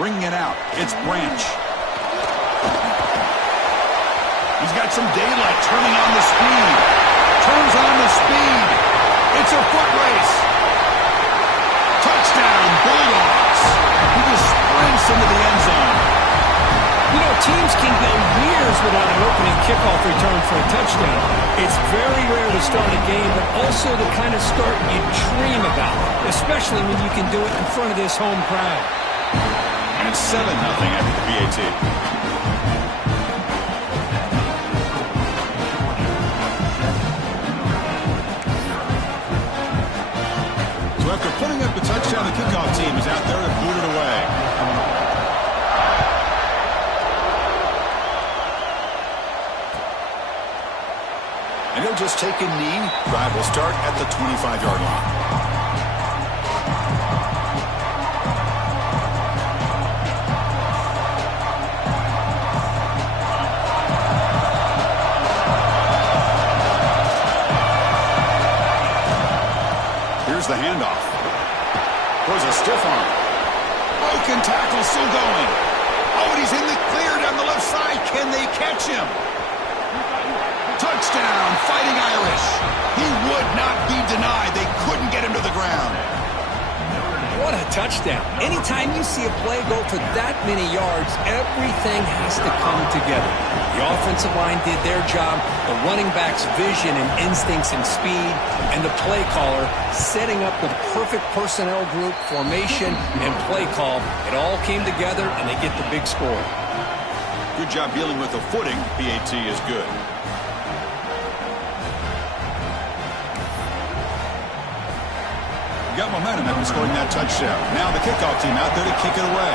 Bringing it out, it's Branch. He's got some daylight, turning on the speed. Turns on the speed. It's a foot race. Touchdown, Bulldogs. He just sprints into the end zone. You know, teams can go years without an opening kickoff return for a touchdown. It's very rare to start a game, but also the kind of start you dream about, especially when you can do it in front of this home crowd. And it's 7-0 after the PAT. So after putting up the touchdown, the kickoff team is out there to boot it away. And he'll just take a knee. Drive will start at the 25-yard line. Here's the handoff. There's a stiff arm. Broken tackle still going. Oh, and he's in the clear down the left side. Can they catch him? Touchdown, Fighting Irish. He would not be denied. They couldn't get him to the ground. What a touchdown. Anytime you see a play go for that many yards, everything has to come together. The offensive line did their job, the running back's vision and instincts and speed, and the play caller setting up the perfect personnel group, formation, and play call. It all came together, and they get the big score. Good job dealing with the footing. PAT is good. Got momentum after scoring that touchdown. Now the kickoff team out there to kick it away.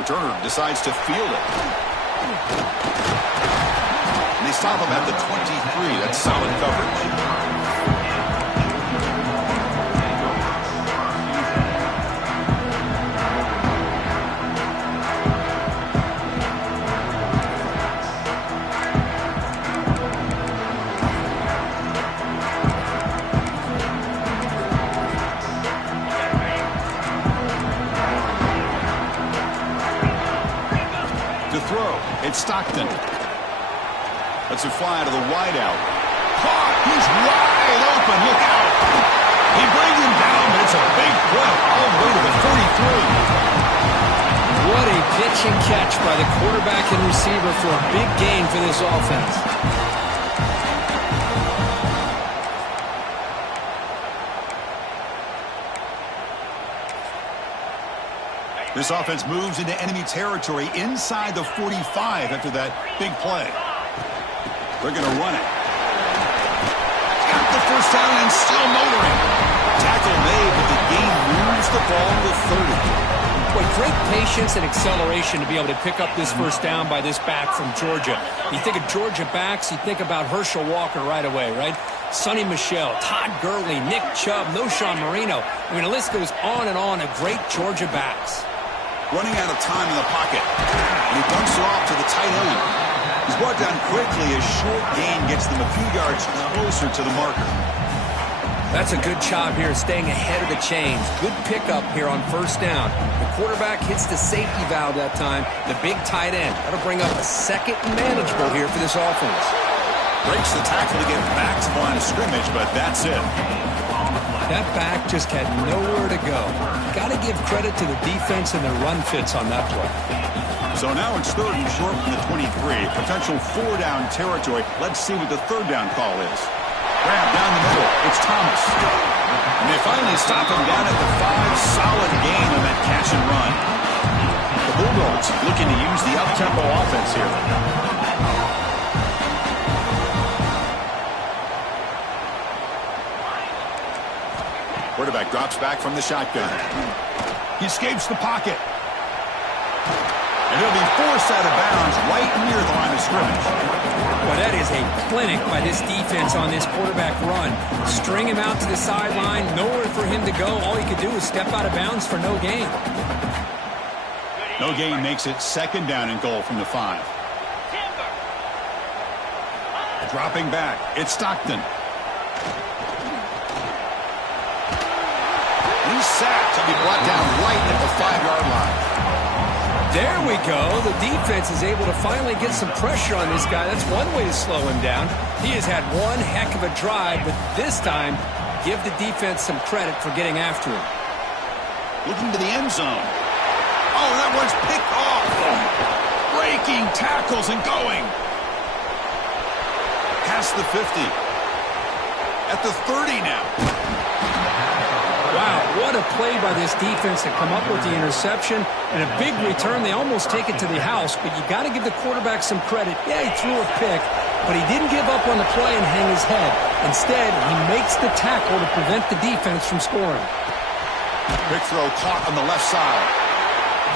Returner decides to field it. And they stop him at the 23. That's solid coverage. It's Stockton. Lets it fly to the wideout. Caught! He's wide open. Look out! He brings him down, but it's a big play all the way to the 43. What a pitch and catch by the quarterback and receiver for a big gain for this offense. This offense moves into enemy territory inside the 45 after that big play. They're going to run it. Got the first down and still motoring. Tackle made, but the game moves the ball to 30. Boy, great patience and acceleration to be able to pick up this first down by this back from Georgia. You think of Georgia backs, you think about Herschel Walker right away, right? Sonny Michel, Todd Gurley, Nick Chubb, Noshawn Marino. I mean, the list goes on and on of great Georgia backs. Running out of time in the pocket. And he dumps it off to the tight end. He's brought down quickly. A short gain gets them a few yards closer to the marker. That's a good job here, staying ahead of the chains. Good pickup here on first down. The quarterback hits the safety valve that time. The big tight end. That'll bring up a second and manageable here for this offense. Breaks the tackle to get back to the line of scrimmage, but that's it. That back just had nowhere to go. Got to give credit to the defense and their run fits on that play. So now it's 3rd and short from the 23. Potential 4-down territory. Let's see what the 3rd down call is. Grab down the middle. It's Thomas. And they finally stop him down at the 5. Solid gain on that catch and run. The Bulldogs looking to use the up-tempo offense here. Quarterback drops back from the shotgun. He escapes the pocket. And he'll be forced out of bounds right near the line of scrimmage. Well, that is a clinic by this defense on this quarterback run. String him out to the sideline, nowhere for him to go. All he could do is step out of bounds for no gain. No gain makes it 2nd down and goal from the 5. Dropping back, it's Stockton. He's sacked. He'll be brought down right at the 5-yard line. There we go. The defense is able to finally get some pressure on this guy. That's one way to slow him down. He has had one heck of a drive, but this time, give the defense some credit for getting after him. Looking to the end zone. Oh, that one's picked off. Breaking tackles and going. Past the 50. At the 30 now. Wow, what a play by this defense to come up with the interception and a big return. They almost take it to the house, but you got to give the quarterback some credit. Yeah, he threw a pick, but he didn't give up on the play and hang his head. Instead, he makes the tackle to prevent the defense from scoring. Big throw caught on the left side.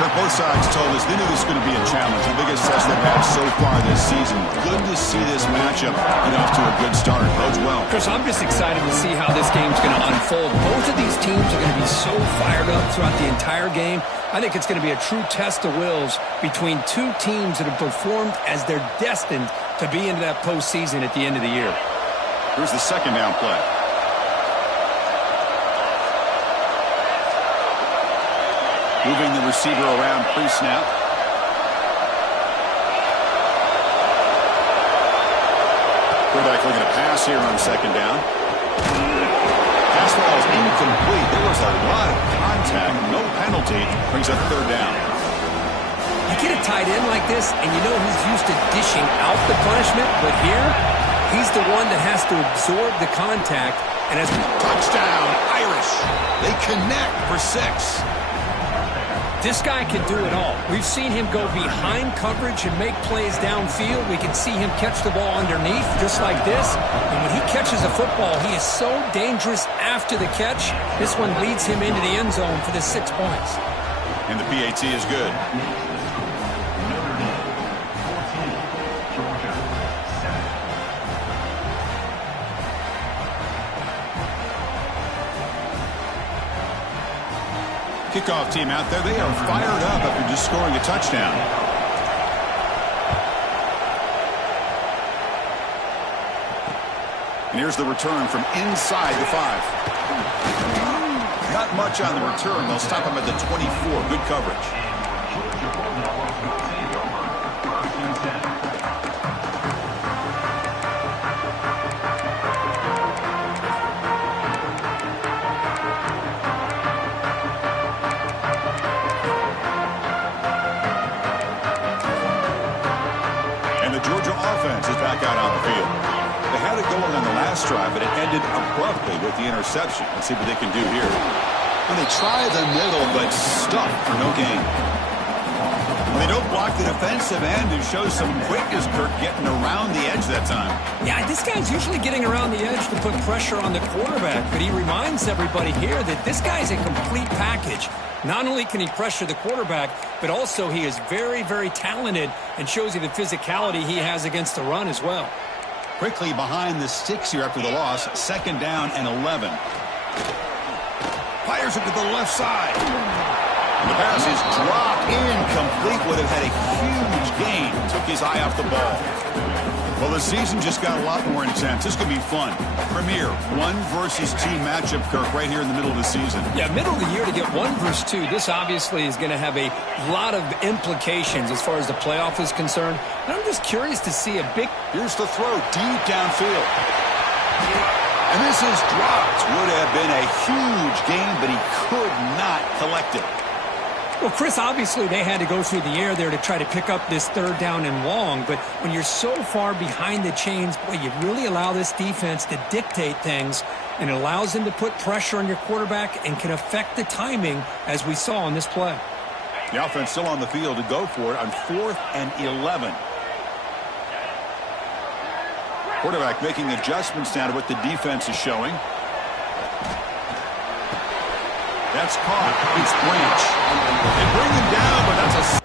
Kirk, both sides told us they knew this was going to be a challenge, the biggest test they've had so far this season. Good to see this matchup get off to a good start. Bodes well. Chris, I'm just excited to see how this game's going to unfold. Both of these teams are going to be so fired up throughout the entire game. I think it's going to be a true test of wills between two teams that have performed as they're destined to be into that postseason at the end of the year. Here's the second down play. Moving the receiver around pre-snap. Quarterback looking to pass here on second down. Pass ball is incomplete. There was a lot of contact. No penalty. Brings up third down. You get a tight end like this, and you know he's used to dishing out the punishment, but here, he's the one that has to absorb the contact. And as touchdown, Irish. They connect for 6. This guy can do it all. We've seen him go behind coverage and make plays downfield. We can see him catch the ball underneath, just like this. And when he catches a football, he is so dangerous after the catch. This one leads him into the end zone for the 6 points. And the PAT is good. Kickoff team out there. They are fired up after just scoring a touchdown. And here's the return from inside the 5. Not much on the return. They'll stop him at the 24. Good coverage. Out on the field. They had it going on the last drive, but it ended abruptly with the interception. Let's see what they can do here. And they try the middle, but stuck for no gain. They don't block the defensive end and show some quickness, Kirk, getting around the edge that time. Yeah, this guy's usually getting around the edge to put pressure on the quarterback, but he reminds everybody here that this guy's a complete package. Not only can he pressure the quarterback, but also he is very, very talented and shows you the physicality he has against the run as well. Quickly behind the sticks here after the loss. Second down and 11. Fires it to the left side. The pass is dropped incomplete. Would have had a huge gain. Took his eye off the ball. Well, the season just got a lot more intense. This could be fun. Premier 1 versus 2 matchup, Kirk, right here in the middle of the season. Yeah, middle of the year to get 1 versus 2. This obviously is going to have a lot of implications as far as the playoff is concerned. And I'm just curious to see a big... Here's the throw deep downfield. And this is dropped. Would have been a huge gain, but he could not collect it. Well, Chris, obviously they had to go through the air there to try to pick up this third down and long, but when you're so far behind the chains, boy, you really allow this defense to dictate things, and it allows them to put pressure on your quarterback and can affect the timing, as we saw on this play. The offense still on the field to go for it on 4th and 11. Quarterback making adjustments now to what the defense is showing. That's caught. It's Branch. They bring him down, but that's a...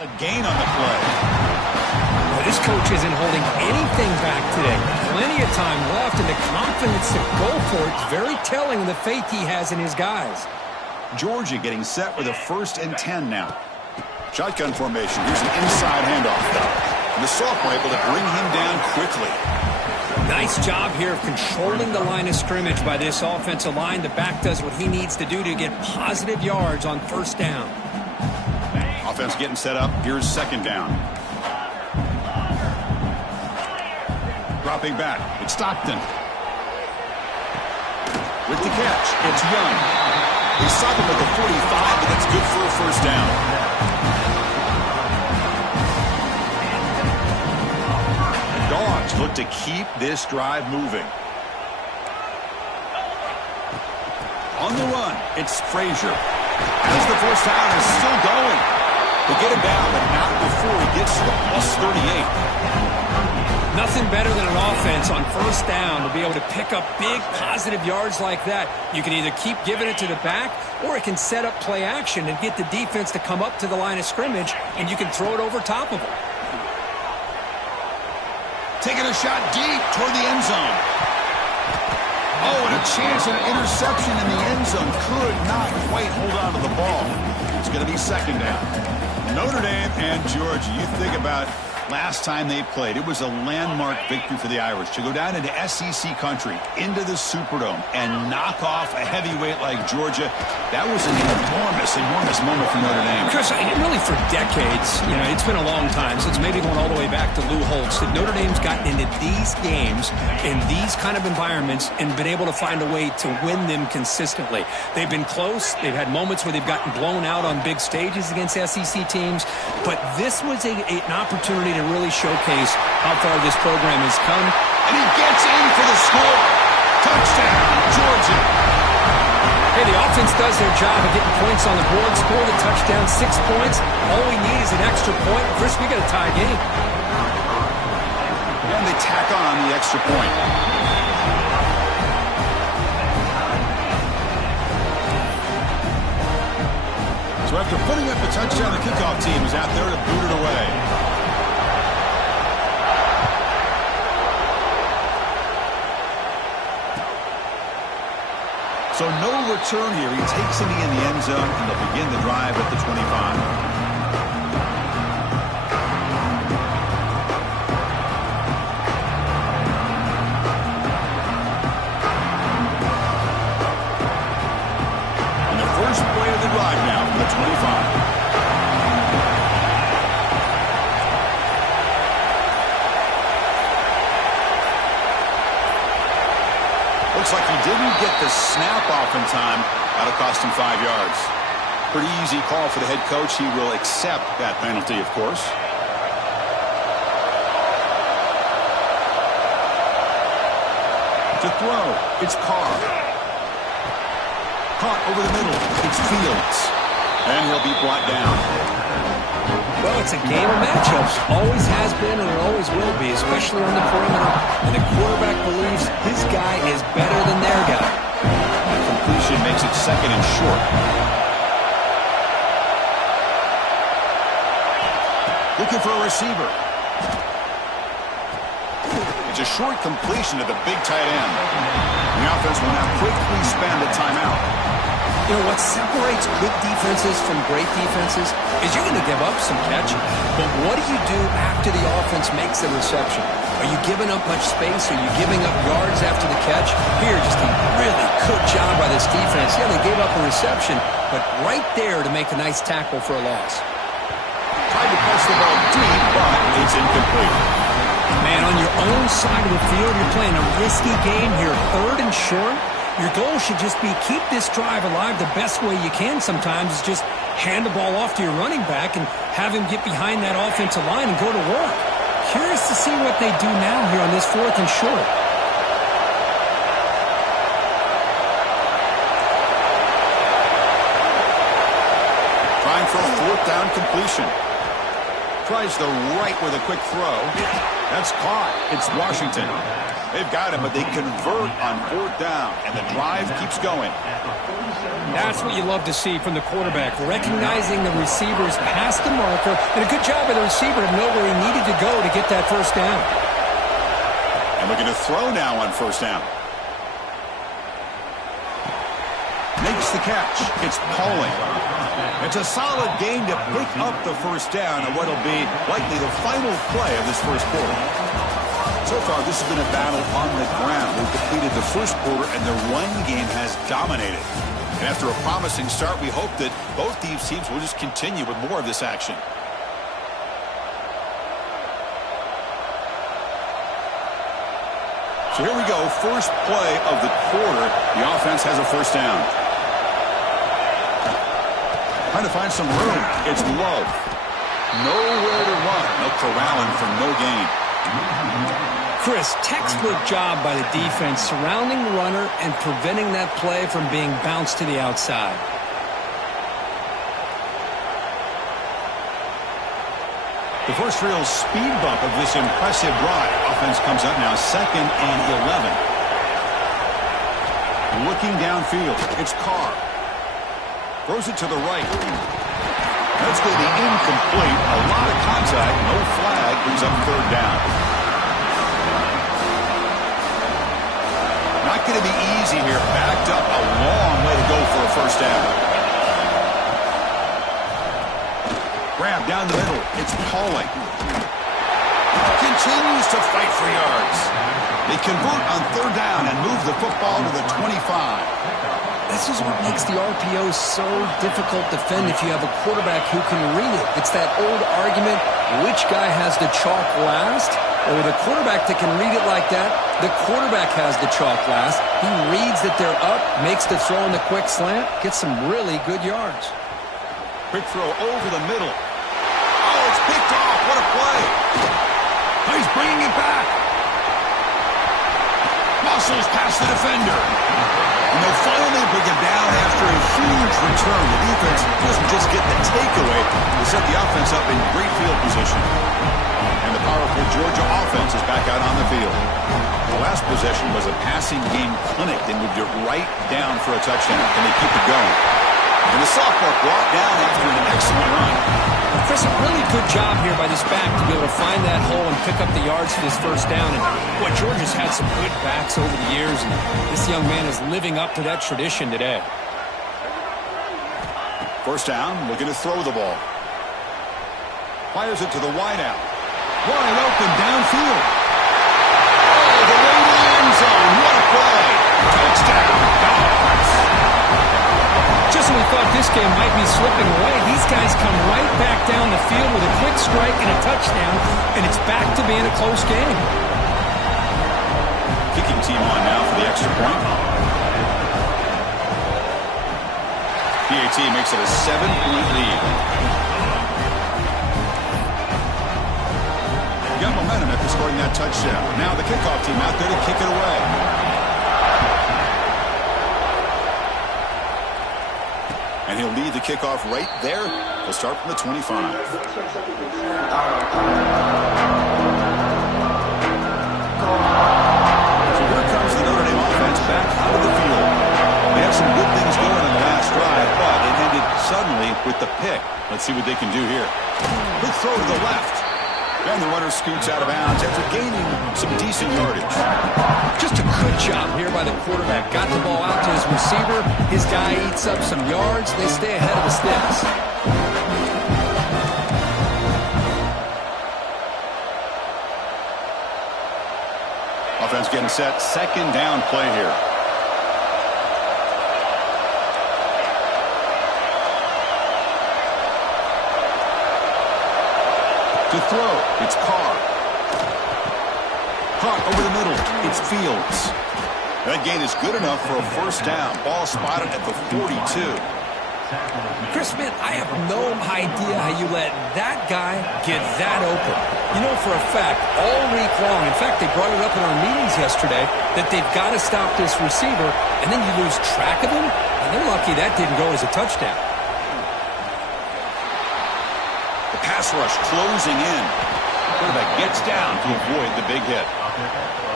A gain on the play. Well, this coach isn't holding anything back today. Plenty of time left, and the confidence to go for it is very telling of the faith he has in his guys. Georgia getting set with a 1st and 10 now. Shotgun formation. Here's an inside handoff, though. And the sophomore able to bring him down quickly. Nice job here of controlling the line of scrimmage by this offensive line. The back does what he needs to do to get positive yards on 1st down. Offense getting set up. Here's 2nd down. Dropping back. It's Stockton. With the catch, it's Young. They stop him at the 45, but that's good for a 1st down. Dogs look to keep this drive moving. On the run, it's Frazier. As the 1st down is still going. They get him down, but not before he gets to the +38. Nothing better than an offense on 1st down to be able to pick up big positive yards like that. You can either keep giving it to the back, or it can set up play action and get the defense to come up to the line of scrimmage, and you can throw it over top of them. Taking a shot deep toward the end zone. Oh, and a chance at an interception in the end zone. Could not quite hold on to the ball. It's going to be 2nd down. Notre Dame and Georgia. You think about last time they played. It was a landmark victory for the Irish to go down into SEC country, into the Superdome, and knock off a heavyweight like Georgia. That was an enormous, enormous moment for Notre Dame. Chris, really for decades, it's been a long time, since maybe going all the way back to Lou Holtz, that Notre Dame's gotten into these games in these kind of environments and been able to find a way to win them consistently. They've been close. They've had moments where they've gotten blown out on big stages against SEC teams, but this was an opportunity to really showcase how far this program has come. And he gets in for the score. Touchdown, Georgia. Hey, the offense does their job of getting points on the board, score the touchdown, 6 points. All we need is an extra point. First, we got a tie game. And they tack on the extra point. So after putting up a touchdown, the kickoff team is out there to boot it away. So no return here. He takes it in the end zone, and they'll begin the drive at the 25. First play of the drive now from the 25. Looks like he didn't get the snap off in time. That'll cost him 5 yards. Pretty easy call for the head coach. He will accept that penalty, of course. To throw, it's Carr. Caught over the middle. It's Fields. And he'll be brought down. Well, it's a game of matchups. Always has been and it always will be, especially on the perimeter. And the quarterback believes his guy is better than their guy. Completion makes it 2nd and short. Looking for a receiver. It's a short completion to the big tight end. The offense will now quickly spend a timeout. You know, what separates good defenses from great defenses is you're going to give up some catch, but what do you do after the offense makes the reception? Are you giving up much space? Are you giving up yards after the catch? Here, just a really good job by this defense. Yeah, they gave up a reception, but right there to make a nice tackle for a loss. Tried to pass the ball deep, but it's incomplete. Man, on your own side of the field, you're playing a risky game here, 3rd and short. Your goal should just be keep this drive alive the best way you can sometimes is just hand the ball off to your running back and have him get behind that offensive line and go to work. Curious to see what they do now here on this 4th and short. Trying for a 4th down completion. Tries the right with a quick throw. That's caught. It's Washington. They've got it, but they convert on 4th down, and the drive keeps going. That's what you love to see from the quarterback, recognizing the receiver's past the marker, and a good job by the receiver to know where he needed to go to get that first down. And looking to throw now on 1st down. Makes the catch. It's Pauling. It's a solid game to pick up the first down on what will be likely the final play of this first quarter. So far, this has been a battle on the ground. We've completed the first quarter, and the run game has dominated. And after a promising start, we hope that both these teams will just continue with more of this action. So here we go. First play of the quarter. The offense has a first down. Trying to find some room. It's Love. Nowhere to run. They'll corral him for no gain. Chris, textbook job by the defense surrounding the runner and preventing that play from being bounced to the outside. The first real speed bump of this impressive drive. Offense comes up now 2nd and 11. Looking downfield. It's Carr. Throws it to the right. That's going to be incomplete. A lot of contact. No flag. Brings up 3rd down. Not going to be easy here. Backed up a long way to go for a first down. Grab down the middle. It's Pauling. Continues to fight for yards. They convert on 3rd down and move the football to the 25. This is what makes the RPO so difficult to defend if you have a quarterback who can read it. It's that old argument, which guy has the chalk last? Or with a quarterback that can read it like that, the quarterback has the chalk last. He reads that they're up, makes the throw in the quick slant, gets some really good yards. Quick throw over the middle. Oh, it's picked off. What a play. He's bringing it back. Muscles past the defender. And they'll finally bring him down after a huge return. The defense doesn't just get the takeaway. They set the offense up in great field position. And the powerful Georgia offense is back out on the field. The last possession was a passing game clinic. They moved it right down for a touchdown. Can they keep it going? And the sophomore brought down after an excellent run. Chris, a really good job here by this back to be able to find that hole and pick up the yards for this first down. And boy, Georgia's had some good backs over the years, and this young man is living up to that tradition today. First down, looking to throw the ball. Fires it to the wideout. Wide open downfield. Oh, the way to the end zone. What a play. Touchdown, Dogs. Just when we thought this game might be slipping away, these guys come right back down the field with a quick strike and a touchdown, and it's back to being a close game. Kicking team on now for the extra point. PAT makes it a 7-point lead. Got momentum after scoring that touchdown. Now the kickoff team out there to kick it away. And he'll lead the kickoff right there. He'll start from the 25. So here comes the Notre Dame offense back out of the field. They had some good things going in the last drive, but it ended suddenly with the pick. Let's see what they can do here. Quick throw to the left. And the runner scoots out of bounds after gaining some decent yardage. Just a good job here by the quarterback. Got the ball out to his receiver. His guy eats up some yards. They stay ahead of the sticks. Offense getting set. 2nd down play here. To throw, it's Carr. Caught over the middle, it's Fields. That gain is good enough for a first down. Ball spotted at the 42. Chris, man, I have no idea how you let that guy get that open. You know for a fact, all week long, in fact, they brought it up in our meetings yesterday, that they've got to stop this receiver, and then you lose track of him, and they're lucky that didn't go as a touchdown. Pass rush closing in. Quarterback gets down to avoid the big hit.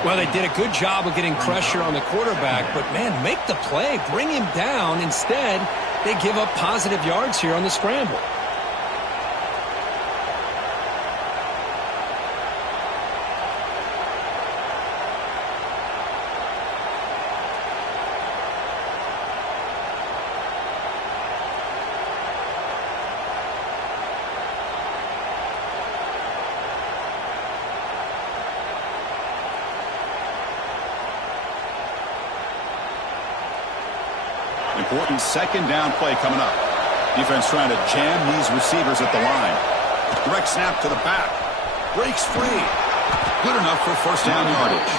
Well, they did a good job of getting pressure on the quarterback, but, man, make the play. Bring him down. Instead, they give up positive yards here on the scramble. Important second down play coming up. Defense trying to jam these receivers at the line. Direct snap to the back. Breaks free. Good enough for first down yardage.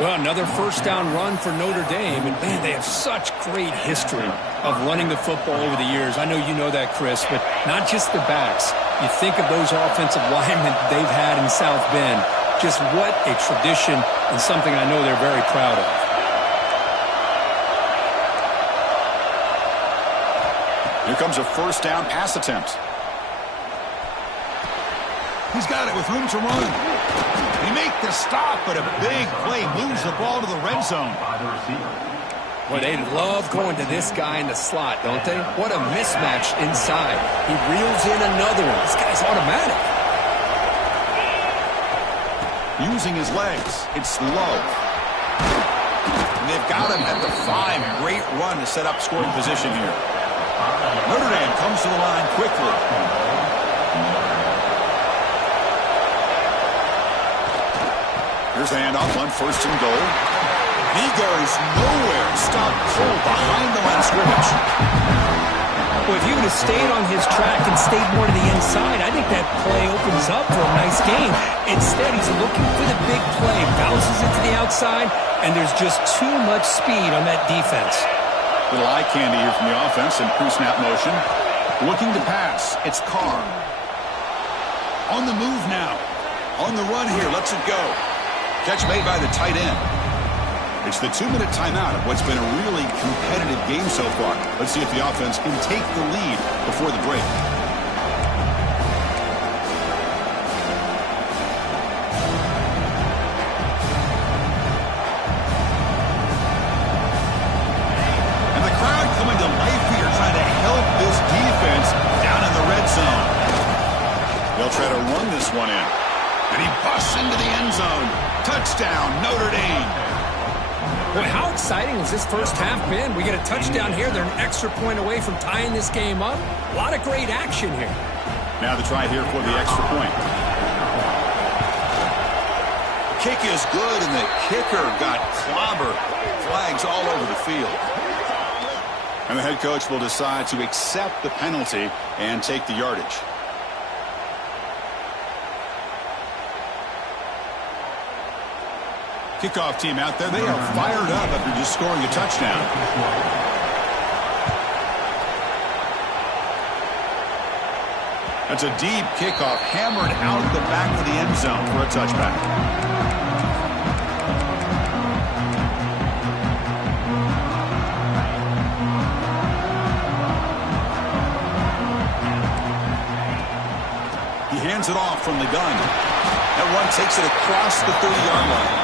Well, another first down run for Notre Dame. And, man, they have such great history of running the football over the years. I know you know that, Chris, but not just the backs. You think of those offensive linemen they've had in South Bend. Just what a tradition and something I know they're very proud of. Here comes a first down pass attempt. He's got it with room to run. They make the stop, but a big play moves the ball to the red zone. Well, they love going to this guy in the slot, don't they? What a mismatch inside. He reels in another one. This guy's automatic. Using his legs. It's low. And they've got him at the 5. Great run to set up scoring position here. Notre Dame comes to the line quickly. Here's the handoff on first and goal. He goes nowhere. Stopped cold behind the line of scrimmage. Well, if he would have stayed on his track and stayed more to the inside, I think that play opens up for a nice game. Instead, he's looking for the big play. Bounces it to the outside, and there's just too much speed on that defense. Little eye candy here from the offense in pre-snap motion. Looking to pass. It's Carr. On the move now. On the run here. Lets it go. Catch made by the tight end. It's the 2-minute timeout of what's been a really competitive game so far. Let's see if the offense can take the lead before the break. They'll try to run this one in. And he busts into the end zone. Touchdown, Notre Dame. Boy, how exciting has this first half been? We get a touchdown here. They're an extra point away from tying this game up. A lot of great action here. Now the try here for the extra point. Kick is good, and the kicker got clobbered. Flags all over the field. And the head coach will decide to accept the penalty and take the yardage. Kickoff team out there. They are fired up after just scoring a touchdown. That's a deep kickoff hammered out the back of the end zone for a touchback. He hands it off from the gun. That run takes it across the 30-yard line.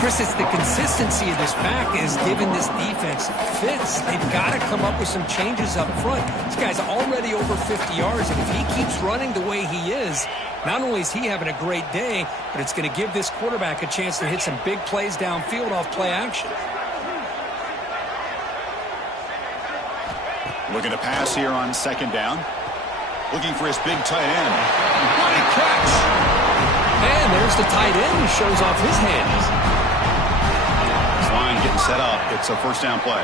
Chris, it's the consistency of this pack is giving this defense fits. They've got to come up with some changes up front. This guy's already over 50 yards, and if he keeps running the way he is, not only is he having a great day, but it's going to give this quarterback a chance to hit some big plays downfield off play action. Looking to pass here on second down. Looking for his big tight end. What a catch! And there's the tight end who shows off his hands. Line getting set up. It's a first down play.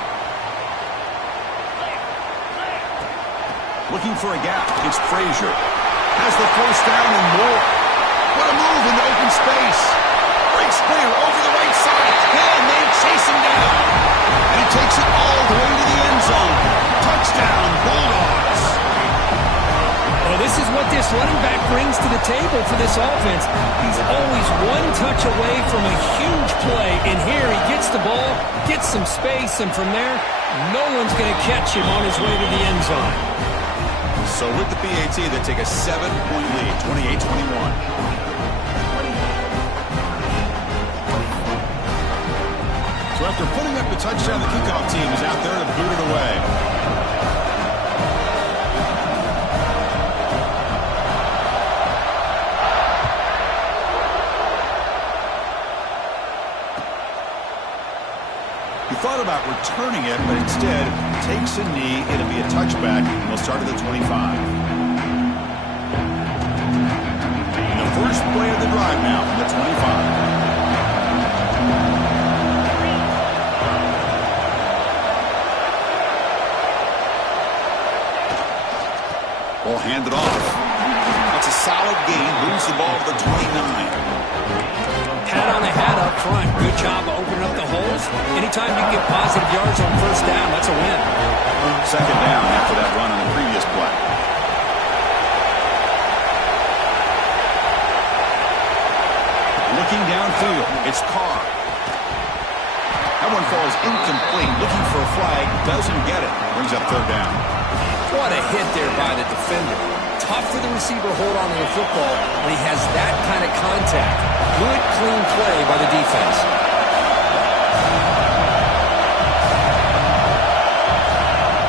Looking for a gap. It's Frazier. Has the first down and more. What a move in the open space. Breaks clear over the right side. Hill and they chase him down. And he takes it all the way to the end zone. Touchdown, Bulldogs. Well, this is what this running back brings to the table for this offense. He's always one touch away from a huge play. And here he gets the ball, gets some space, and from there, no one's going to catch him on his way to the end zone. So with the PAT, they take a 7-point lead, 28-21. So after putting up the touchdown, the kickoff team is out there to boot it away. He thought about returning it, but instead takes a knee. It'll be a touchback, and we'll start at the 25. And the first play of the drive now from the 25. Ball handed off. That's a solid gain. Moves the ball to the 29. Pat on the hat up front. Good job of opening up the holes. Anytime you get positive yards on first down, that's a win. Second down after that run on the previous play. Looking downfield, it's Carr. That one falls incomplete. Looking for a flag, doesn't get it. Brings up third down. What a hit there by the defender. Tough for the receiver to hold on to the football when he has that kind of contact. Good, clean play by the defense.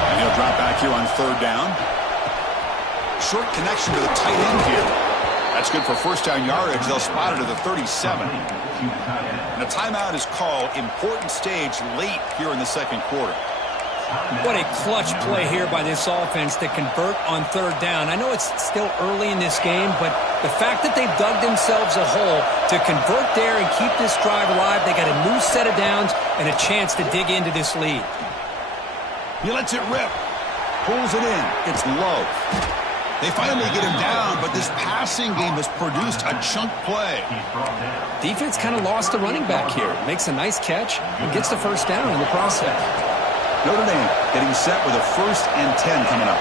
And he'll drop back here on third down. Short connection to the tight end here. That's good for first down yardage. They'll spot it at the 37. And a timeout is called. Important stage late here in the second quarter. What a clutch play here by this offense to convert on third down. I know it's still early in this game, but the fact that they've dug themselves a hole to convert there and keep this drive alive, they got a new set of downs and a chance to dig into this lead. He lets it rip. Pulls it in. It's low. They finally get him down, but this passing game has produced a chunk play. Defense kind of lost the running back here. Makes a nice catch and gets the first down in the process. Notre Dame getting set with a 1st and 10 coming up.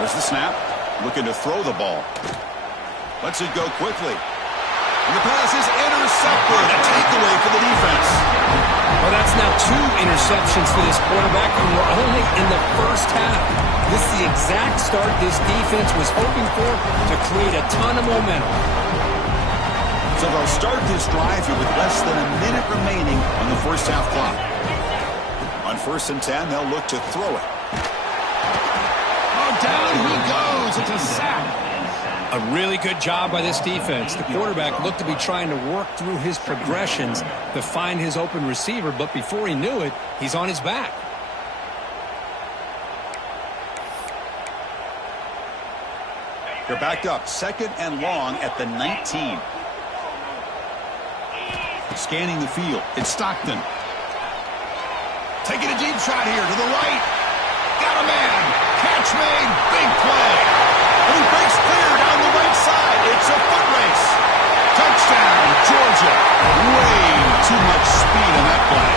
There's the snap. Looking to throw the ball. Lets it go quickly. And the pass is intercepted. A takeaway for the defense. Well, that's now 2 interceptions for this quarterback, and we're only in the first half. This is the exact start this defense was hoping for to create a ton of momentum. So they'll start this drive here with less than a minute remaining on the first half clock. On 1st and 10, they'll look to throw it. Oh, down he goes. It's a sack. A really good job by this defense. The quarterback looked to be trying to work through his progressions to find his open receiver, but before he knew it, he's on his back. They're backed up. 2nd and long at the 19. Scanning the field. It's Stockton. Taking a deep shot here to the right. Got a man. Catch made. Big play. And he breaks clear down the right side. It's a foot race. Touchdown, Georgia. Way too much speed on that play.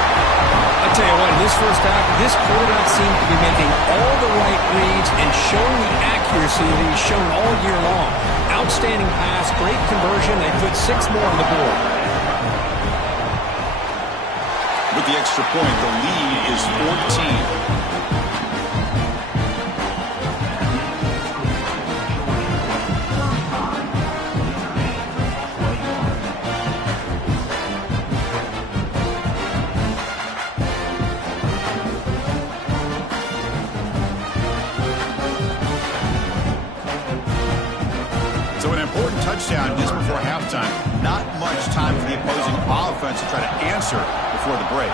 I'll tell you what, in this first half, this quarterback seemed to be making all the right reads and showing the accuracy that he's shown all year long. Outstanding pass, great conversion. They put 6 more on the board. With the extra point, the lead is 14. So an important touchdown just before halftime. Not much time for the opposing offense to try to answer before the break.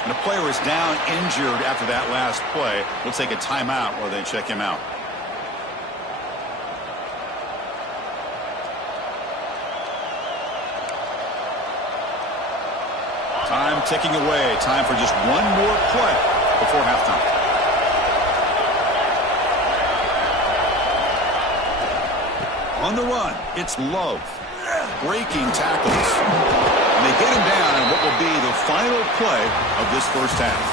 And the player is down injured after that last play. We'll take a timeout while they check him out. Time ticking away. Time for just one more play before halftime. On the run, it's Love. Breaking tackles. And they get him down in what will be the final play of this first half.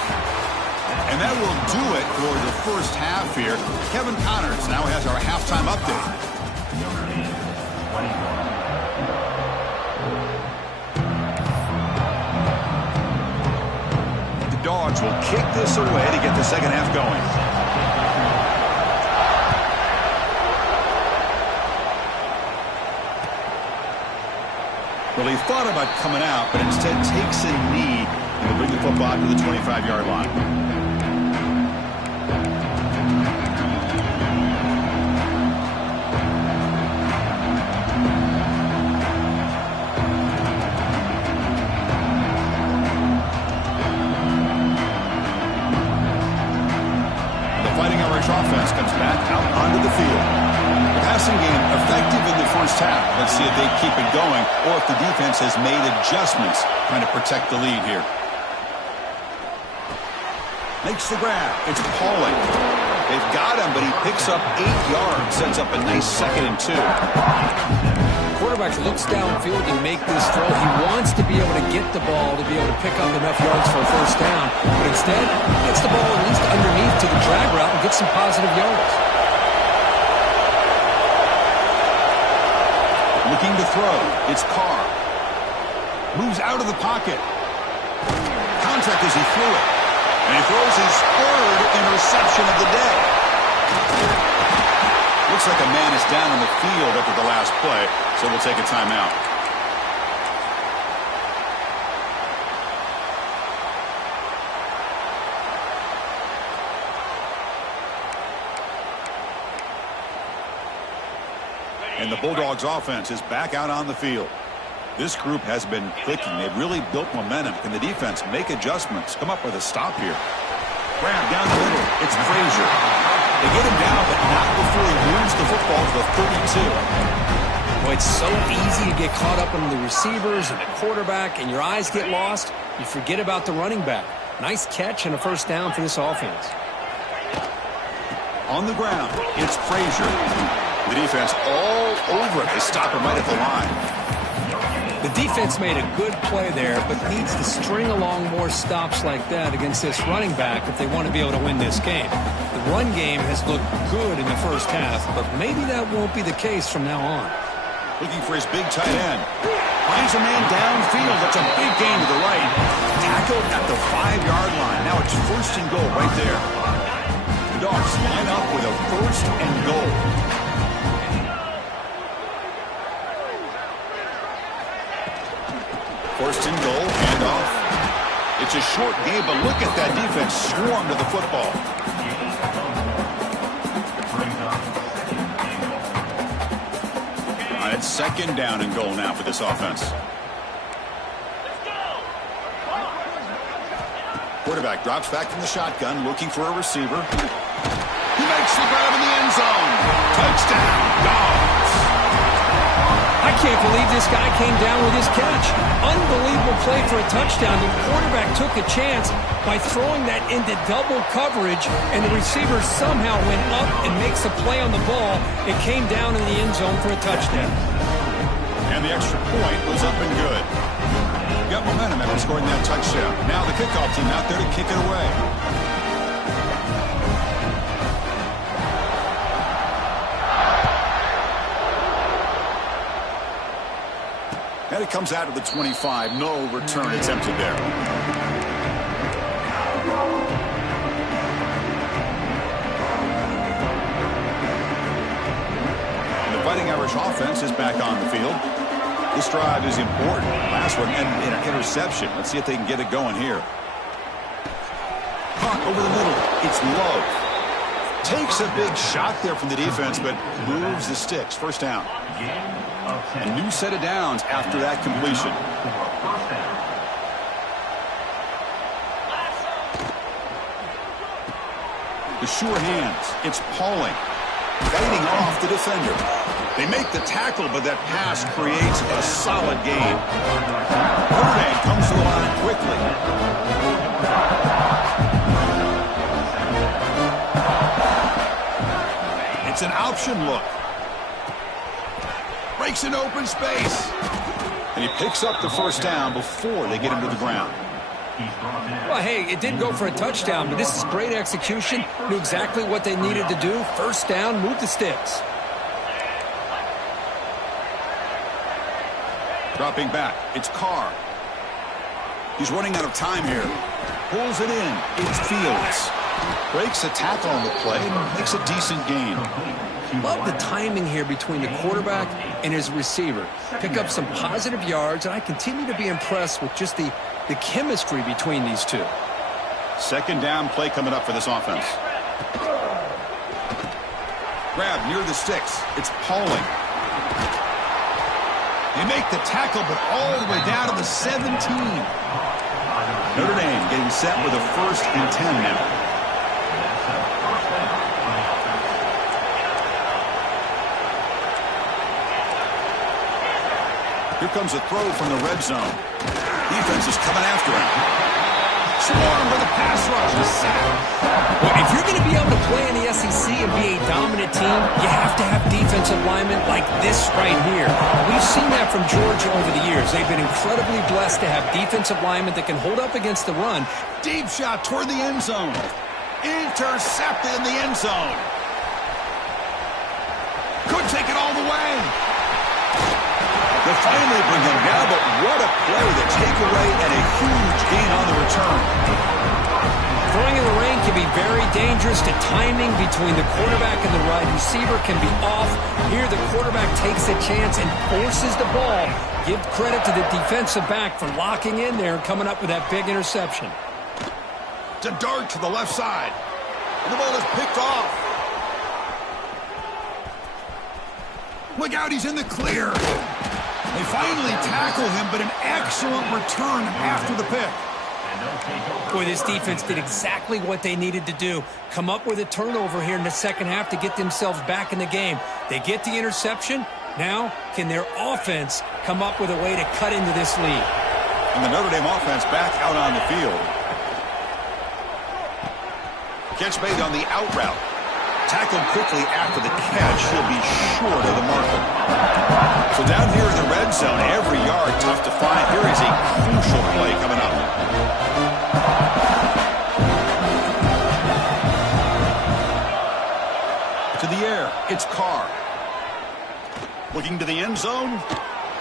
And that will do it for the first half here. Kevin Connors now has our halftime update. The Dogs will kick this away to get the second half going. Well, he thought about coming out, but instead takes a knee and will bring the football to the 25-yard line. Offense comes back out onto the field. The passing game effective in the first half. Let's see if they keep it going or if the defense has made adjustments trying to protect the lead here. Makes the grab. It's Pauling. They've got him, but he picks up 8 yards, sets up a nice 2nd and 2. Quarterback looks downfield to make this throw. He wants to be able to get the ball to be able to pick up enough yards for a first down. But instead, he gets the ball at least underneath to the drag route and gets some positive yards. Looking to throw. It's Carr. Moves out of the pocket. Contact as he threw it. And he throws his 3rd interception of the day. Looks like a man is down on the field after the last play, so we'll take a timeout. And the Bulldogs offense is back out on the field. This group has been clicking. They've really built momentum. Can the defense make adjustments? Come up with a stop here. Grab down the middle. It's Frazier. They get him down, but not before he moves the football to the 32. Boy, it's so easy to get caught up in the receivers and the quarterback, and your eyes get lost. You forget about the running back. Nice catch and a first down for this offense. On the ground, it's Frazier. The defense all over it. They stop him right at the line. The defense made a good play there, but needs to string along more stops like that against this running back if they want to be able to win this game. The run game has looked good in the first half, but maybe that won't be the case from now on. Looking for his big tight end. Finds a man downfield. That's a big gain to the right. Tackled at the 5-yard line. Now it's 1st and goal right there. The Dogs line up with a 1st and goal. First and goal, handoff. It's a short game, but look at that defense swarm to the football. All right, it's 2nd down and goal now for this offense. Quarterback drops back from the shotgun, looking for a receiver. He makes the grab in the end zone. Touchdown, Dogs. I can't believe this guy came down with his catch. Unbelievable play for a touchdown. The quarterback took a chance by throwing that into double coverage, and the receiver somehow went up and makes a play on the ball. It came down in the end zone for a touchdown. And the extra point was up and good. Got momentum after scoring that touchdown. Now the kickoff team out there to kick it away. And it comes out of the 25. No return attempted there. And the Fighting Irish offense is back on the field. This drive is important. Last one and an interception. Let's see if they can get it going here. Caught over the middle. It's Love. Takes a big shot there from the defense, but moves the sticks. First down. A new set of downs after that completion. The sure hands. It's Pauling. Fighting off the defender. They make the tackle, but that pass creates a solid gain. Notre Dame comes to the line quickly. It's an option look. Breaks an open space. And he picks up the first down before they get him to the ground. Well, hey, it didn't go for a touchdown, but this is great execution. Knew exactly what they needed to do. First down, move the sticks. Dropping back, it's Carr. He's running out of time here. Pulls it in. It's Fields. Breaks a tackle on the play and makes a decent gain. Love the timing here between the quarterback and his receiver. Pick up some positive yards, and I continue to be impressed with just the chemistry between these two. Second down play coming up for this offense. Grab near the sticks. It's Pauling. They make the tackle, but all the way down to the 17. Notre Dame getting set with a 1st and 10 now. Here comes a throw from the red zone. Defense is coming after him. Swarm with a pass rush. A sack. Well, if you're going to be able to play in the SEC and be a dominant team, you have to have defensive linemen like this right here. We've seen that from Georgia over the years. They've been incredibly blessed to have defensive linemen that can hold up against the run. Deep shot toward the end zone. Intercepted in the end zone. Could take it all the way. They finally bring him down, but what a play. The takeaway and a huge gain on the return. Throwing in the rain can be very dangerous. The timing between the quarterback and the wide receiver can be off. Here the quarterback takes a chance and forces the ball. Give credit to the defensive back for locking in there and coming up with that big interception. To dart to the left side. And the ball is picked off. Look out, he's in the clear. They finally tackle him, but an excellent return after the pick. Boy, this defense did exactly what they needed to do. Come up with a turnover here in the second half to get themselves back in the game. They get the interception. Now, can their offense come up with a way to cut into this lead? And the Notre Dame offense back out on the field. Catch made on the out route. Tackled quickly after the catch. He'll be short of the marker. So down here in the red zone, every yard tough to find. Here is a crucial play coming up. To the air, it's Carr. Looking to the end zone,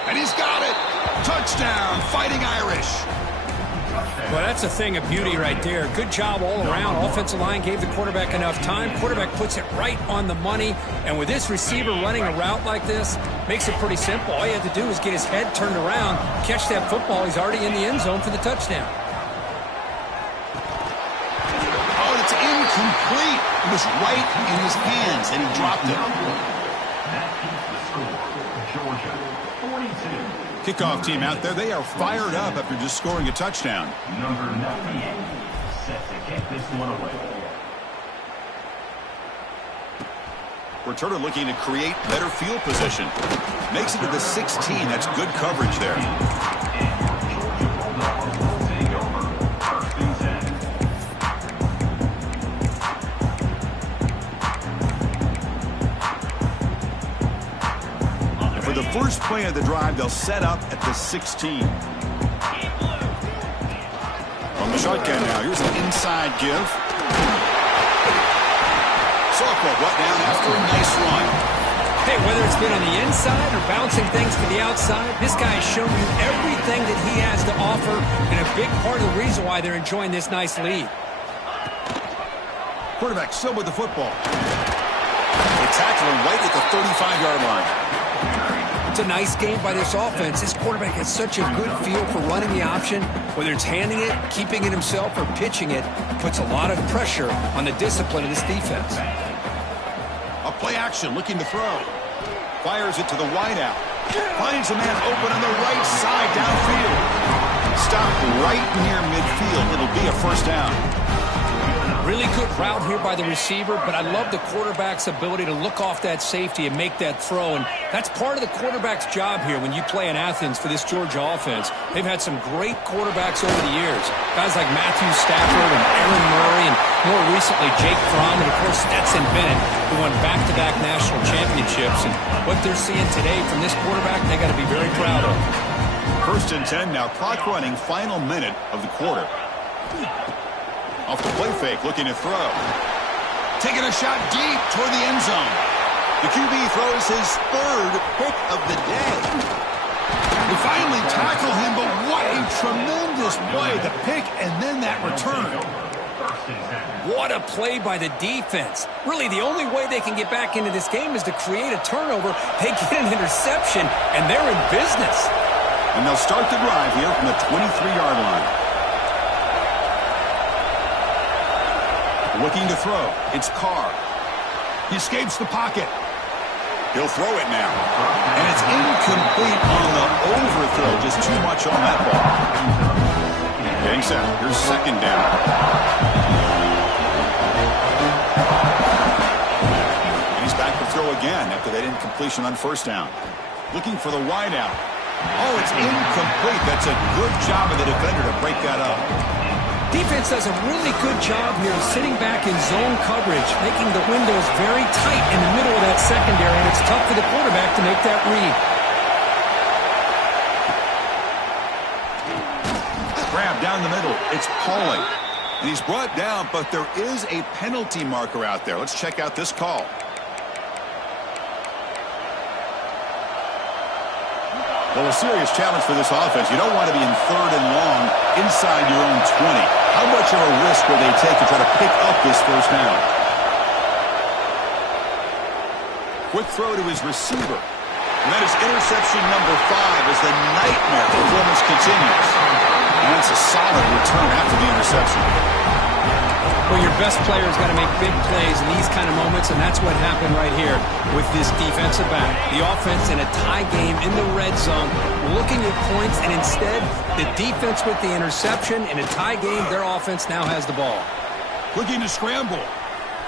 and he's got it. Touchdown, Fighting Irish. Well, that's a thing of beauty right there. Good job all around. Offensive line gave the quarterback enough time. Quarterback puts it right on the money. And with this receiver running a route like this, makes it pretty simple. All you have to do is get his head turned around, catch that football. He's already in the end zone for the touchdown. Oh, it's incomplete. It was right in his hands, and he dropped it. Kickoff team out there, they are fired up after just scoring a touchdown. Number 98 set to kick this one away. Returner looking to create better field position. Makes it to the 16. That's good coverage there. For the first play of the drive, they'll set up at the 16. On the shotgun now, here's an inside give. Softball brought down after a nice run. Hey, whether it's been on the inside or bouncing things to the outside, this guy has shown you everything that he has to offer, and a big part of the reason why they're enjoying this nice lead. Quarterback still with the football. They tackle him right at the 35-yard line. It's a nice game by this offense. This quarterback has such a good feel for running the option. Whether it's handing it, keeping it himself, or pitching it, puts a lot of pressure on the discipline of this defense. A play action, looking to throw. Fires it to the wideout. Finds a man open on the right side downfield. Stopped right near midfield. It'll be a first down. Really good route here by the receiver, but I love the quarterback's ability to look off that safety and make that throw. And that's part of the quarterback's job here when you play in Athens for this Georgia offense. They've had some great quarterbacks over the years. Guys like Matthew Stafford and Aaron Murray, and more recently Jake Fromm, and of course Stetson Bennett, who won back-to-back national championships. And what they're seeing today from this quarterback, they got to be very proud of. First and 10 now, clock running, final minute of the quarter. Off the play fake, looking to throw. Taking a shot deep toward the end zone. The QB throws his third pick of the day. He finally tremendous play, the pick and then that return. What a play by the defense. Really, the only way they can get back into this game is to create a turnover. They get an interception, and they're in business. And they'll start the drive here from the 23-yard line. Looking to throw. It's Carr. He escapes the pocket. He'll throw it now. And it's incomplete on the overthrow. Just too much on that ball. Getting set. Here's second down. And he's back to throw again after that incompletion on first down. Looking for the wideout. Oh, it's incomplete. That's a good job of the defender to break that up. Defense does a really good job here sitting back in zone coverage, making the windows very tight in the middle of that secondary, and it's tough for the quarterback to make that read. Grab down the middle. It's Pauling. And he's brought down, but there is a penalty marker out there. Let's check out this call. Well, a serious challenge for this offense. You don't want to be in third and long inside your own 20. How much of a risk will they take to try to pick up this first down? Quick throw to his receiver. And that is interception number 5 as the nightmare performance continues. And that's a solid return after the interception. Well, your best player's got to make big plays in these kind of moments, and that's what happened right here with this defensive back. The offense in a tie game in the red zone, looking at points, and instead, the defense with the interception. In a tie game, their offense now has the ball. Looking to scramble.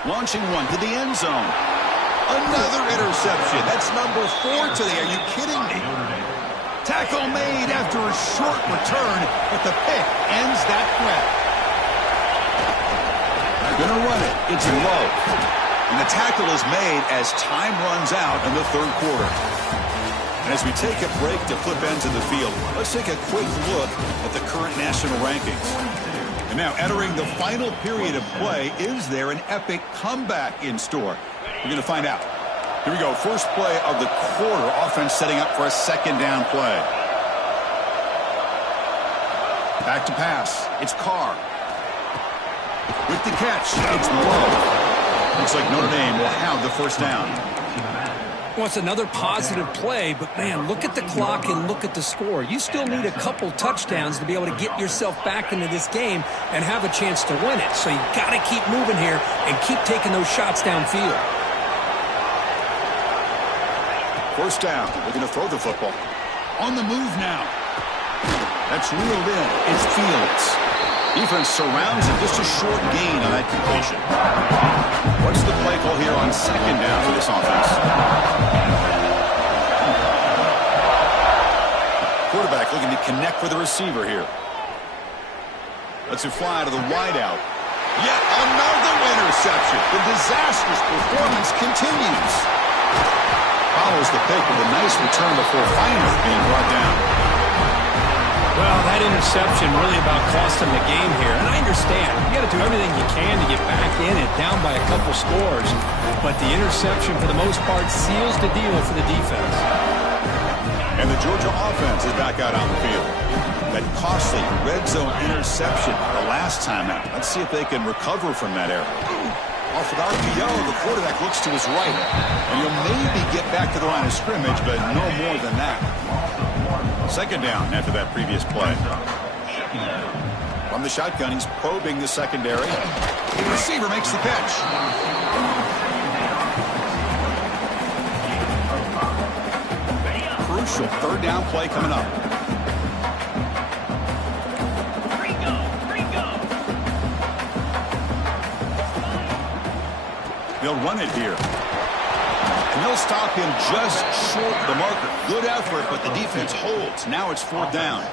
Launching one to the end zone. Another interception. That's number 4 today. Are you kidding me? Tackle made after a short return, but the pick ends that threat. Going to run it. It's low. And the tackle is made as time runs out in the third quarter. And as we take a break to flip ends of the field, let's take a quick look at the current national rankings. And now entering the final period of play, is there an epic comeback in store? We're going to find out. Here we go. First play of the quarter. Offense setting up for a second down play. Back to pass. It's Carr. With the catch, it's low. Looks like Notre Dame will have the first down. Well, it's another positive play, but, man, look at the clock and look at the score. You still need a couple touchdowns to be able to get yourself back into this game and have a chance to win it. So you got to keep moving here and keep taking those shots downfield. First down. We're going to throw the football. On the move now. That's reeled in. It's Fields. Defense surrounds him. Just a short gain on that completion. What's the play call here on second down for this offense? Quarterback looking to connect with the receiver here. Lets it fly to the wideout. Yet another interception. The disastrous performance continues. Follows the pick with a nice return before finally being brought down. Well, that interception really about cost him the game here. And I understand. You got to do everything you can to get back in it, down by a couple scores. But the interception, for the most part, seals the deal for the defense. And the Georgia offense is back out on the field. That costly red zone interception the last time out. Let's see if they can recover from that error. Off an RPO, the quarterback looks to his right. And he'll maybe get back to the line of scrimmage, but no more than that. Second down after that previous play. From the shotgun, he's probing the secondary. The receiver makes the catch. Crucial third down play coming up. They'll run it here. And they'll stop him just short of the marker. Good effort, but the defense holds. Now it's fourth down.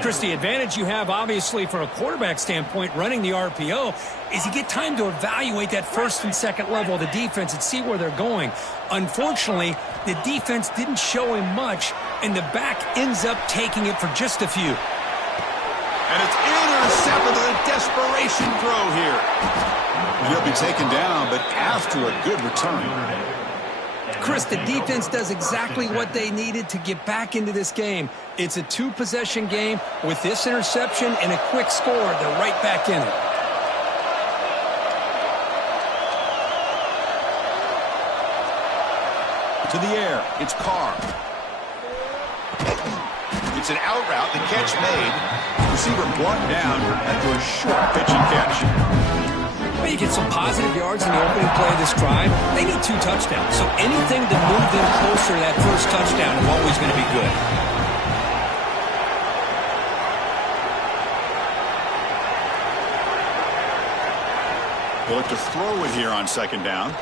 Chris, the advantage you have, obviously, from a quarterback standpoint, running the RPO, is you get time to evaluate that first and second level of the defense and see where they're going. Unfortunately, the defense didn't show him much, and the back ends up taking it for just a few. And it's intercepted with a desperation throw here. And he'll be taken down, but after a good return. Chris, the defense does exactly what they needed to get back into this game. It's a two-possession game. With this interception and a quick score, they're right back in it. To the air, it's Carr. It's an out route, the catch made. Receiver brought down after a short pitch and catch. Well, you get some positive yards in the opening play of this drive. They need 2 touchdowns, so anything to move them closer to that first touchdown is always going to be good. They'll look to throw it here on second down.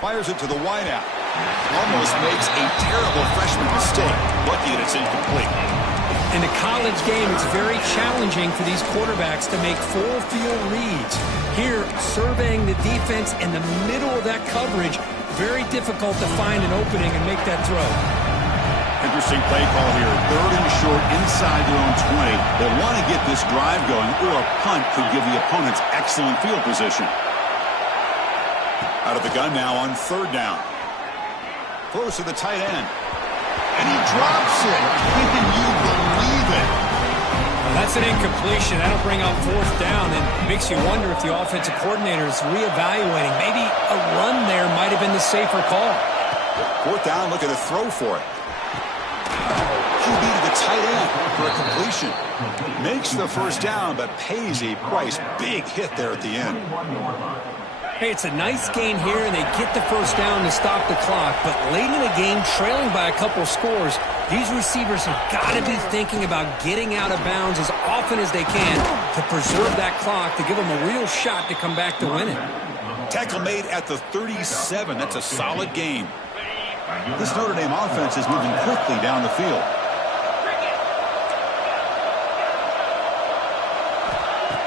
Fires it to the wideout. Almost makes a terrible freshman mistake. Lucky that it's incomplete. In the college game, it's very challenging for these quarterbacks to make full field reads. Here, surveying the defense in the middle of that coverage, very difficult to find an opening and make that throw. Interesting play call here. 3rd and short inside their own 20. They want to get this drive going, or a punt could give the opponents excellent field position. Out of the gun now on 3rd down. Throws to the tight end. And he drops it. Can you believe it? Well, that's an incompletion. That'll bring up 4th down and makes you wonder if the offensive coordinator is reevaluating. Maybe a run there might have been the safer call. 4th down, look at the throw for it. QB to the tight end for a completion. Makes the 1st down, but pays a price. Big hit there at the end. Hey, it's a nice gain here, and they get the 1st down to stop the clock. But late in the game, trailing by a couple scores, these receivers have got to be thinking about getting out of bounds as often as they can to preserve that clock, to give them a real shot to come back to win it. Tackle made at the 37. That's a solid gain. This Notre Dame offense is moving quickly down the field.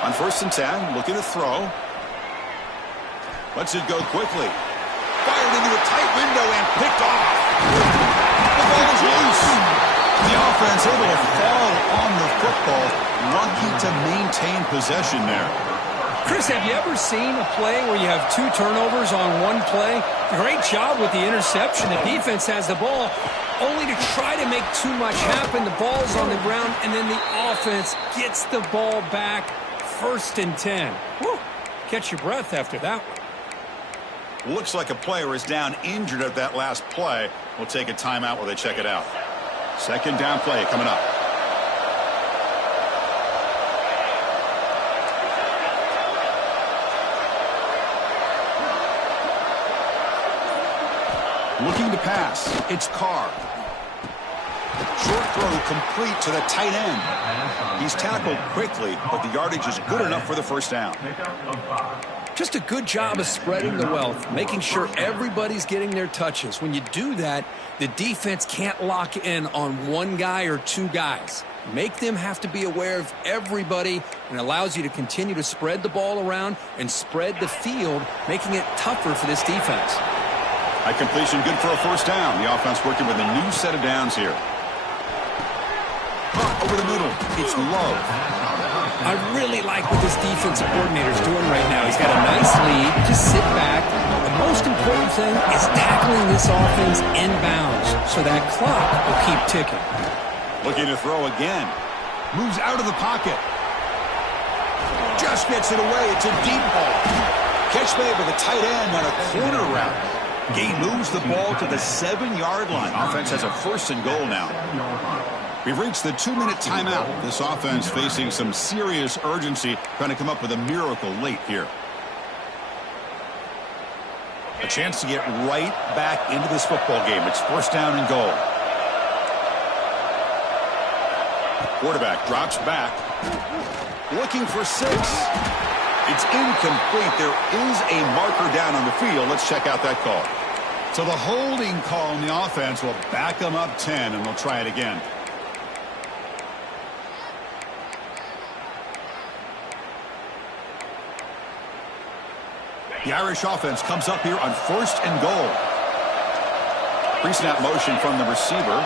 On 1st and 10, looking to throw. Lets it go quickly. Fired into a tight window and picked off. The ball is loose. The offense able to fall on the football. Lucky to maintain possession there. Chris, have you ever seen a play where you have 2 turnovers on one play? Great job with the interception. The defense has the ball, only to try to make too much happen. The ball's on the ground, and then the offense gets the ball back. 1st and 10. Whew. Catch your breath after that one. Looks like a player is down injured at that last play. We'll take a timeout while they check it out. 2nd down play coming up. Looking to pass. It's Carr. Short throw complete to the tight end. He's tackled quickly, but the yardage is good enough for the 1st down. Just a good job of spreading the wealth, making sure everybody's getting their touches. When you do that, the defense can't lock in on one guy or 2 guys. Make them have to be aware of everybody, and allows you to continue to spread the ball around and spread the field, making it tougher for this defense. High completion, good for a 1st down. The offense working with a new set of downs here. Over the middle, it's Love. I really like what this defensive coordinator is doing right now. He's got a nice lead. Just sit back. The most important thing is tackling this offense inbounds so that clock will keep ticking. Looking to throw again. Moves out of the pocket. Just gets it away. It's a deep ball. Catch made by the tight end on a corner route. He moves the ball to the 7-yard line. Offense has a 1st and goal now. We've reached the 2-minute timeout. This offense facing some serious urgency, trying to come up with a miracle late here. A chance to get right back into this football game. It's 1st down and goal. Quarterback drops back. Looking for 6. It's incomplete. There is a marker down on the field. Let's check out that call. So the holding call on the offense will back them up 10, and they'll try it again. The Irish offense comes up here on 1st and goal. Pre-snap motion from the receiver.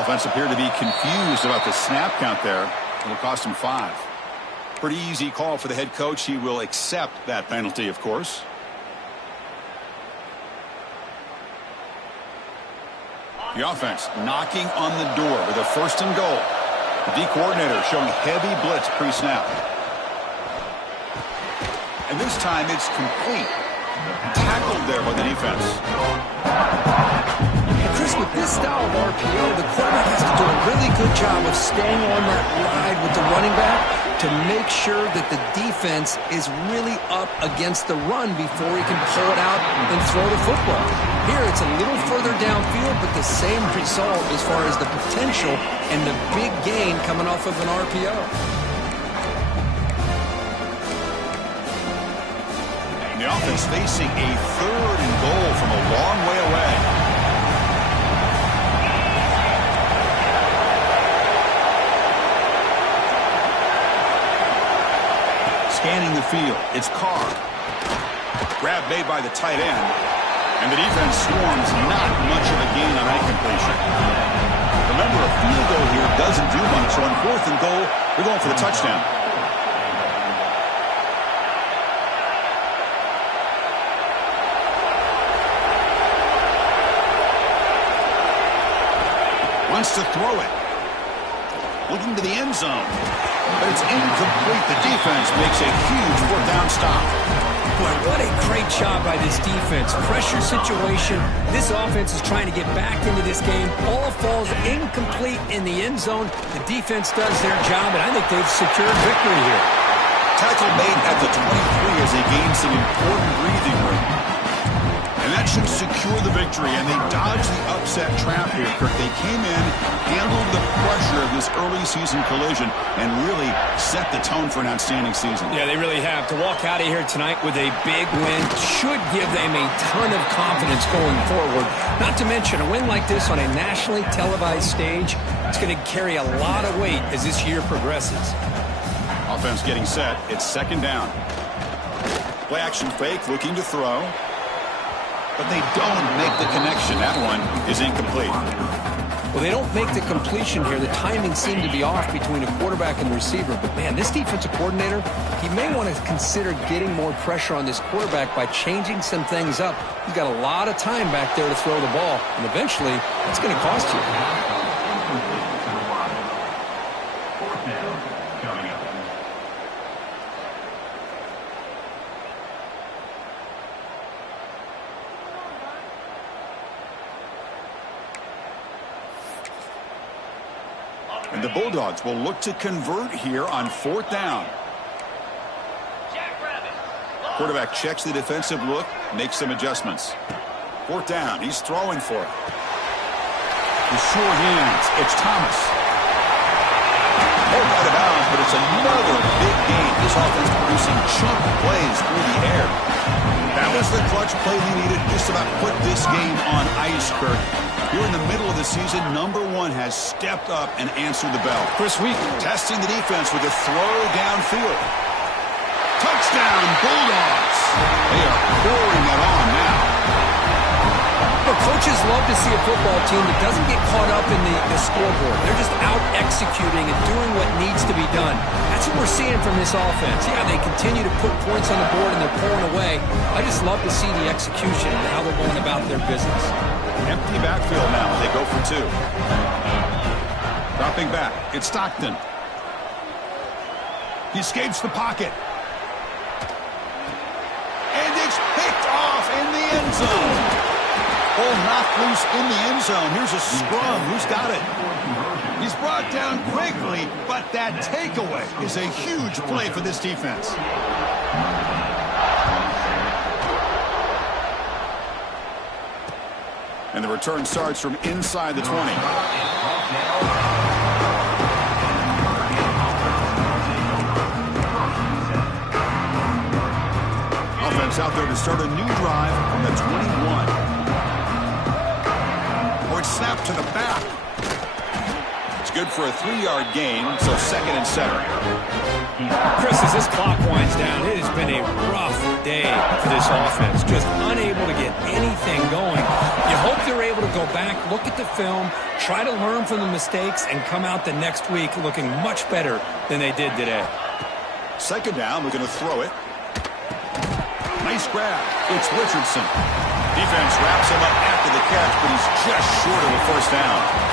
Offense appeared to be confused about the snap count there. It'll cost him 5. Pretty easy call for the head coach. He will accept that penalty, of course. The offense knocking on the door with a 1st and goal. The D coordinator showing heavy blitz pre-snap. And this time it's complete. Tackled there by the defense. Chris, with this style of RPO, the quarterback has to do a really good job of staying on that ride with the running back to make sure that the defense is really up against the run before he can pull it out and throw the football. Here, it's a little further downfield, but the same result as far as the potential and the big gain coming off of an RPO. The offense facing a 3rd and goal from a long way away. Scanning the field, it's Carr. Grab made by the tight end. And the defense swarms, not much of a gain on that completion. Remember, a field goal here doesn't do much, so on 4th and goal, we're going for the touchdown. Wants to throw it. Looking to the end zone. But it's incomplete. The defense makes a huge 4th down stop. Boy, what a great job by this defense. Pressure situation. This offense is trying to get back into this game. All falls incomplete in the end zone. The defense does their job, and I think they've secured victory here. Tackle made at the 23 as they gain some important breathing room. And that should secure the victory, and they dodged the upset trap here, Kirk. They came in, handled the pressure of this early season collision, and really set the tone for an outstanding season. Yeah, they really have. To walk out of here tonight with a big win should give them a ton of confidence going forward. Not to mention, a win like this on a nationally televised stage, it's going to carry a lot of weight as this year progresses. Offense getting set. It's 2nd down. Play action fake, looking to throw. But they don't make the connection. That one is incomplete. Well, they don't make the completion here. The timing seemed to be off between a quarterback and the receiver. But, man, this defensive coordinator, he may want to consider getting more pressure on this quarterback by changing some things up. He's got a lot of time back there to throw the ball, and eventually it's going to cost you. And the Bulldogs will look to convert here on 4th down. Quarterback checks the defensive look, makes some adjustments. 4th down, he's throwing for it. With sure hands, it's Thomas. Pulled out of bounds, but it's another big gain. This offense producing chunk plays through the air. That was the clutch play he needed just about put this game on ice, Kirk. Here in the middle of the season, number 1 has stepped up and answered the bell. Chris Wheat testing the defense with a throw downfield. Touchdown, Bulldogs. They are pouring it on now. Well, coaches love to see a football team that doesn't get caught up in the scoreboard. They're just out executing and doing what needs to be done. That's what we're seeing from this offense. Yeah, they continue to put points on the board and they're pulling away. I just love to see the execution and how they're going about their business. Empty backfield now. They go for 2. Dropping back. It's Stockton. He escapes the pocket. And it's picked off in the end zone. Ball knocked loose in the end zone. Here's a scrum. Who's got it? He's brought down quickly, but that takeaway is a huge play for this defense. And the return starts from inside the 20. Offense out there to start a new drive on the 21. Or it's snapped to the back. It's good for a 3-yard gain, so 2nd and 7. Chris, as this clock winds down, it has been a rough day for this offense. Just unable to get anything going. You hope they're able to go back, look at the film, try to learn from the mistakes, and come out the next week looking much better than they did today. Second down, we're going to throw it. Nice grab. It's Richardson. Defense wraps him up after the catch, but he's just short of the first down.